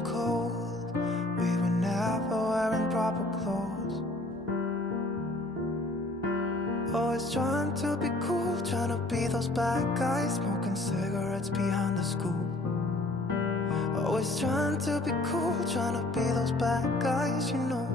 was cold. We were never wearing proper clothes. Always trying to be cool, trying to be those bad guys, smoking cigarettes behind the school. Always trying to be cool, trying to be those bad guys, you know.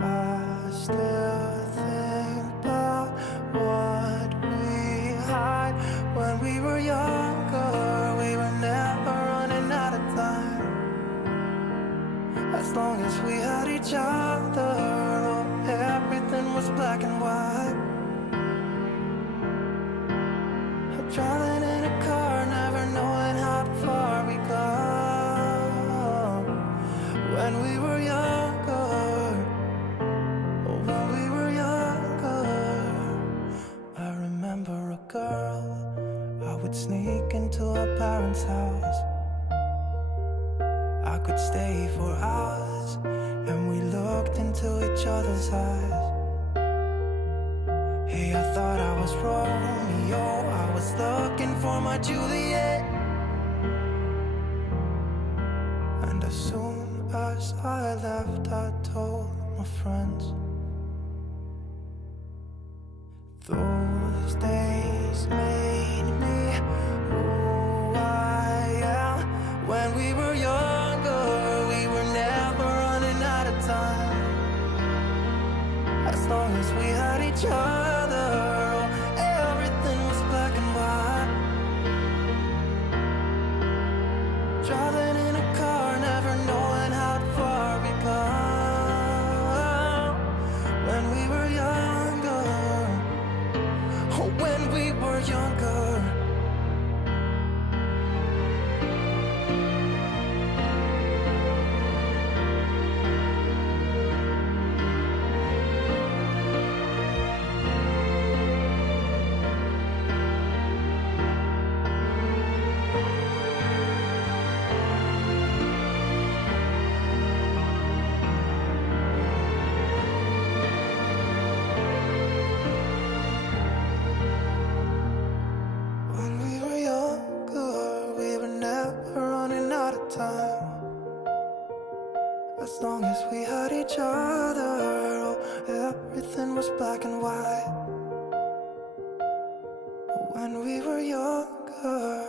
I still think about what we had when we were younger. We were never running out of time. As long as we had each other, oh, everything was black and white. Driving in a car, never knowing how far we go. When we were younger, when we were younger. I remember a girl, I would sneak into her parents' house. I could stay for hours, and we looked into each other's eyes. Hey, I thought I was Romeo, I was looking for my Juliet. And as soon as I left, I told my friends. Those days made me who I am. When we were younger, we were never running out of time. As long as we had each other, everything was black and white. Driving in a car, never knowing how far we go. When we were younger, oh, when we were younger. As long as we had each other, oh, everything was black and white. When we were younger.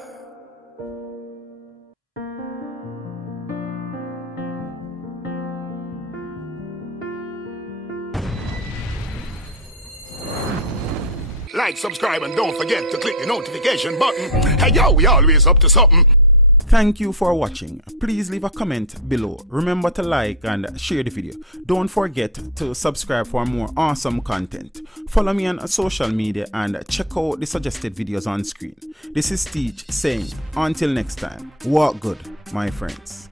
Like, subscribe, and don't forget to click the notification button. Hey yo, we always up to something. Thank you for watching. Please leave a comment below. Remember to like and share the video. Don't forget to subscribe for more awesome content. Follow me on social media and check out the suggested videos on screen. This is Teach saying, until next time, walk good, my friends.